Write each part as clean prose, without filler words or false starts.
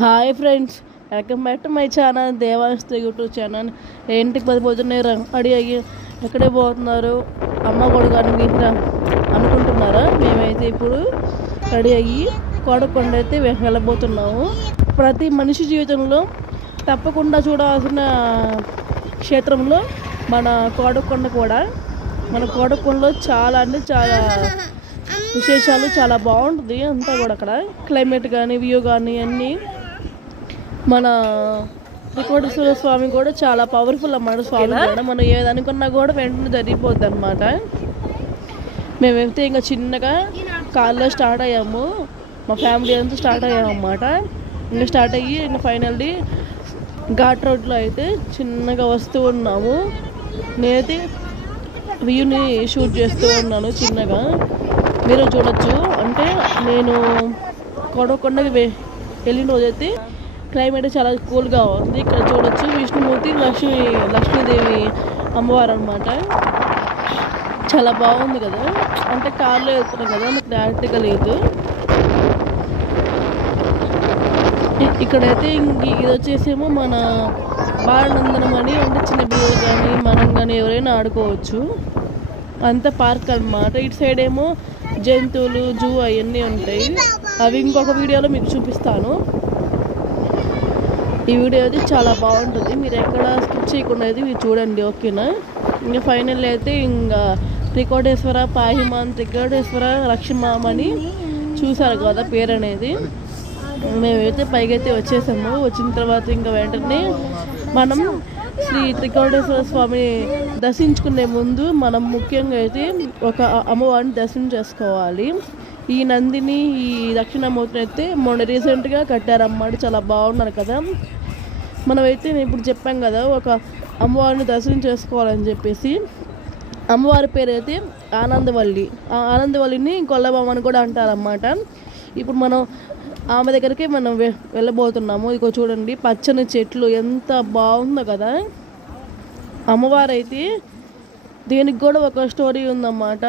Hi friends, welcome back to my channel Devansh YouTube channel. ఏంటికి 10 పొద్దున్నే ready అయ్యి ఎక్కడే పోతున్నారు అమ్మ కొడుకు అని మీరు అనుకుంటున్నారా? మేమైతే ఇప్పుడు రెడీ అయ్యి కోడకొండ అయితే వెళ్ళబోతున్నాము. ప్రతి మనిషి జీవితంలో తప్పకుండా చూడాల్సిన క్షేత్రంలో మన కోడకొండ కూడా. మన కోడకొండలో చాలా అంటే చాలా విశేషాలు, చాలా బాగుంటుంది అంతా కూడా. అక్కడ క్లైమేట్ కానీ వ్యూ కానీ అన్నీ. మన త్రికోటేశ్వర స్వామి కూడా చాలా పవర్ఫుల్ అన్నమాట. స్వామి కూడా మనం ఏదనుకున్నా కూడా వెంటనే జరిగిపోద్ది అనమాట. మేమైతే ఇంకా చిన్నగా కార్లో స్టార్ట్ అయ్యాము, మా ఫ్యామిలీ అంతా స్టార్ట్ అయ్యాము అన్నమాట. ఇంకా స్టార్ట్ అయ్యి ఇంకా ఫైనల్లీ ఘాట్ రోడ్లో అయితే చిన్నగా వస్తూ ఉన్నాము. నేనైతే వ్యూని షూట్ చేస్తూ ఉన్నాను చిన్నగా, మీరు చూడొచ్చు. అంటే నేను కోడకొండకి వెళ్ళిన రోజైతే క్లైమేట్ చాలా కూల్గా ఉంది. ఇక్కడ చూడొచ్చు విష్ణుమూర్తి లక్ష్మీదేవి అమ్మవారు అనమాట. చాలా బాగుంది కదా. అంటే కార్లో వెళ్తున్నాం కదా, నాకు క్లారిటీగా లేదు. ఇక్కడైతే ఇది వచ్చేసేమో మన బాలనందనం అని, అంటే చిన్నపిల్లలు కానీ మనం కానీ ఎవరైనా ఆడుకోవచ్చు. అంత పార్క్ అనమాట. ఇటు సైడ్ ఏమో జంతువులు, జూ అవన్నీ ఉంటాయి. అవి ఇంకొక వీడియోలో మీకు చూపిస్తాను. ఈ వీడియో అయితే చాలా బాగుంటుంది, మీరు ఎక్కడ స్కిప్ చేయకుండా అయితే మీరు చూడండి, ఓకేనా? ఇంకా ఫైనల్ అయితే ఇంకా త్రికోటేశ్వర పాహిమాన్, త్రికోటేశ్వర లక్ష్మీమామని చూసారు కదా పేరు అనేది. మేమైతే పైకైతే వచ్చేసాము. వచ్చిన తర్వాత ఇంకా వెంటనే మనం శ్రీ త్రికోటేశ్వర స్వామిని దర్శించుకునే ముందు మనం ముఖ్యంగా అయితే ఒక అమ్మవారిని దర్శనం చేసుకోవాలి. ఈ నందిని, ఈ దక్షిణామూర్తిని అయితే మొన్న రీసెంట్గా కట్టారన్నమాట. చాలా బాగున్నారు కదా. మనమైతే నేను ఇప్పుడు చెప్పాం కదా ఒక అమ్మవారిని దర్శనం చేసుకోవాలని చెప్పేసి. అమ్మవారి పేరు అయితే ఆనందవల్లి. ఆ ఆనందవల్లిని గొల్లబామ అని కూడా అంటారన్నమాట. ఇప్పుడు మనం ఆమె దగ్గరికి మనం వెళ్ళబోతున్నాము. ఇగో చూడండి, పచ్చని చెట్లు ఎంత బాగుందో కదా. అమ్మవారు అయితే దీనికి కూడా ఒక స్టోరీ ఉందన్నమాట.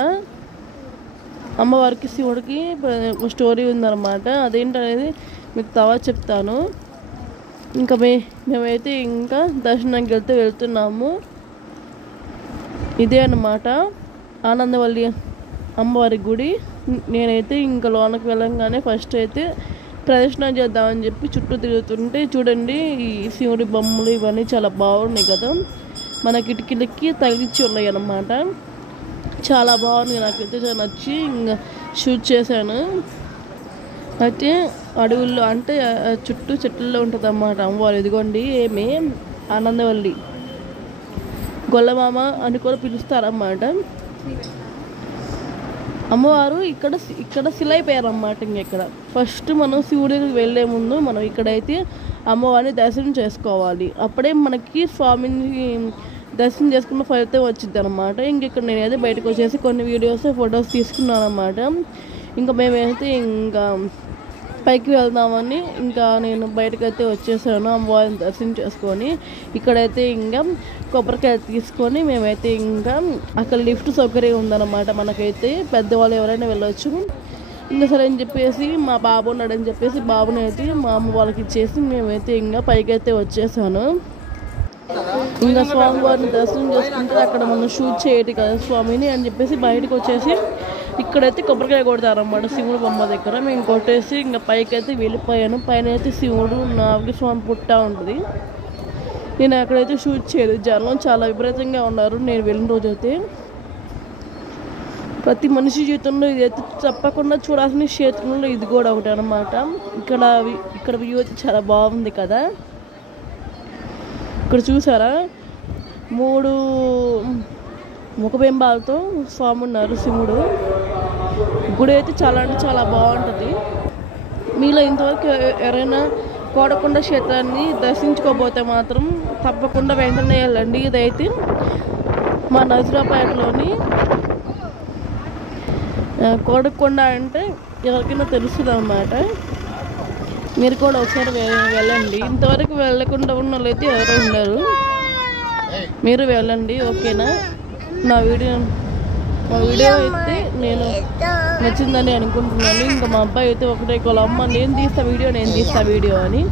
అమ్మవారికి శివుడికి ఒక స్టోరీ ఉందన్నమాట. అదేంటనేది మీకు తర్వాత చెప్తాను. ఇంకా మేమైతే ఇంకా దర్శనానికి వెళ్తున్నాము. ఇదే అన్నమాట ఆనందవల్లి అమ్మవారి గుడి. నేనైతే ఇంకా లోనకి వెళ్ళంగానే ఫస్ట్ అయితే ప్రదర్శన చేద్దామని చెప్పి చుట్టూ తిరుగుతుంటే చూడండి, ఈ శివుడి బొమ్మలు ఇవన్నీ చాలా బాగున్నాయి కదా. మన కిటికీలకి తగిలిచ్చి ఉన్నాయి అన్నమాట. చాలా బాగుంది, నాకైతే చాలా నచ్చి ఇంకా షూట్ చేశాను. అయితే అడవుల్లో అంటే చుట్టూ చెట్లలో ఉంటుంది అన్నమాట అమ్మవారు. ఇదిగోండి ఏమి ఆనందవల్లి గొల్లమామ అని కూడా పిలుస్తారన్నమాట. అమ్మవారు ఇక్కడ శిలైపోయారన్నమాట. ఇక్కడ ఫస్ట్ మనం శివుడికి వెళ్ళే ముందు మనం ఇక్కడైతే అమ్మవారిని దర్శనం చేసుకోవాలి. అప్పుడే మనకి స్వామిని దర్శనం చేసుకున్న ఫలితం వచ్చింది అనమాట. ఇంకెక్కడ నేనైతే బయటకు వచ్చేసి కొన్ని వీడియోస్, ఫొటోస్ తీసుకున్నాను అన్నమాట. ఇంకా మేమైతే ఇంకా పైకి వెళ్దామని ఇంకా నేను బయటకైతే వచ్చేసాను అమ్మవారిని దర్శనం చేసుకొని. ఇక్కడైతే ఇంకా కొబ్బరికాయ తీసుకొని మేమైతే ఇంకా అక్కడ లిఫ్ట్ సౌకర్యం ఉందన్నమాట. మనకైతే పెద్దవాళ్ళు ఎవరైనా వెళ్ళొచ్చు. ఇంకా సరే అని చెప్పేసి మా బాబు ఉన్నాడని చెప్పేసి బాబుని అయితే మా అమ్మ వాళ్ళకి ఇచ్చేసి మేమైతే ఇంకా పైకైతే వచ్చేసాను. ఇంకా స్వామివారిని దర్శనం చేసుకుంటే అక్కడ మనం షూట్ చేయదు కదా స్వామిని అని చెప్పేసి బయటకు వచ్చేసి ఇక్కడైతే కొబ్బరికాయ కొడతారన్నమాట శివుడు బొమ్మ దగ్గర. మేము కొట్టేసి ఇంకా పైకైతే వెళ్ళిపోయాను. పైన అయితే శివుడు, నాగస్వామి పుట్ట ఉంటుంది. నేను అక్కడైతే షూట్ చేయలేదు, జనం చాలా విపరీతంగా ఉన్నారు నేను వెళ్ళిన రోజైతే. ప్రతి మనిషి జీవితంలో ఇది అయితే తప్పకుండా చూడాల్సిన క్షేత్రంలో ఇది కూడా ఒకటి అనమాట. ఇక్కడ వ్యూ అయితే చాలా బాగుంది కదా. ఇక్కడ చూసారా 3 ముఖబింబాలతో స్వామి ఉన్నారు శివుడు. గుడి అయితే చాలా అంటే చాలా బాగుంటుంది. మీలో ఇంతవరకు ఎవరైనా కోడకొండ క్షేత్రాన్ని దర్శించుకోకపోతే మాత్రం తప్పకుండా వెంటనే వెళ్ళండి. ఇదైతే మా నజరాబాద్లోని కోడకొండ అంటే ఎవరికైనా తెలుస్తుంది అన్నమాట. మీరు కూడా ఒకసారి వెళ్ళండి. ఇంతవరకు వెళ్ళకుండా ఉన్న వాళ్ళు అయితే ఎవరు ఉండరు, మీరు వెళ్ళండి, ఓకేనా? మా వీడియో అయితే నేను నచ్చిందని అనుకుంటున్నాను. ఇంకా మా అబ్బాయి అయితే ఒకటే గోల, అమ్మ నేను తీస్తా వీడియో అని.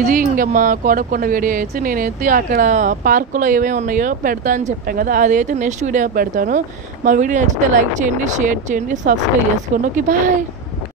ఇది ఇంకా మా కోడకొండ వీడియో అయితే నేనైతే అక్కడ పార్కులో ఏమేమి ఉన్నాయో పెడతా అని చెప్పాను కదా, అదైతే నెక్స్ట్ వీడియో పెడతాను. మా వీడియో నచ్చితే లైక్ చేయండి, షేర్ చేయండి, సబ్స్క్రైబ్ చేసుకోండి. Okay bye.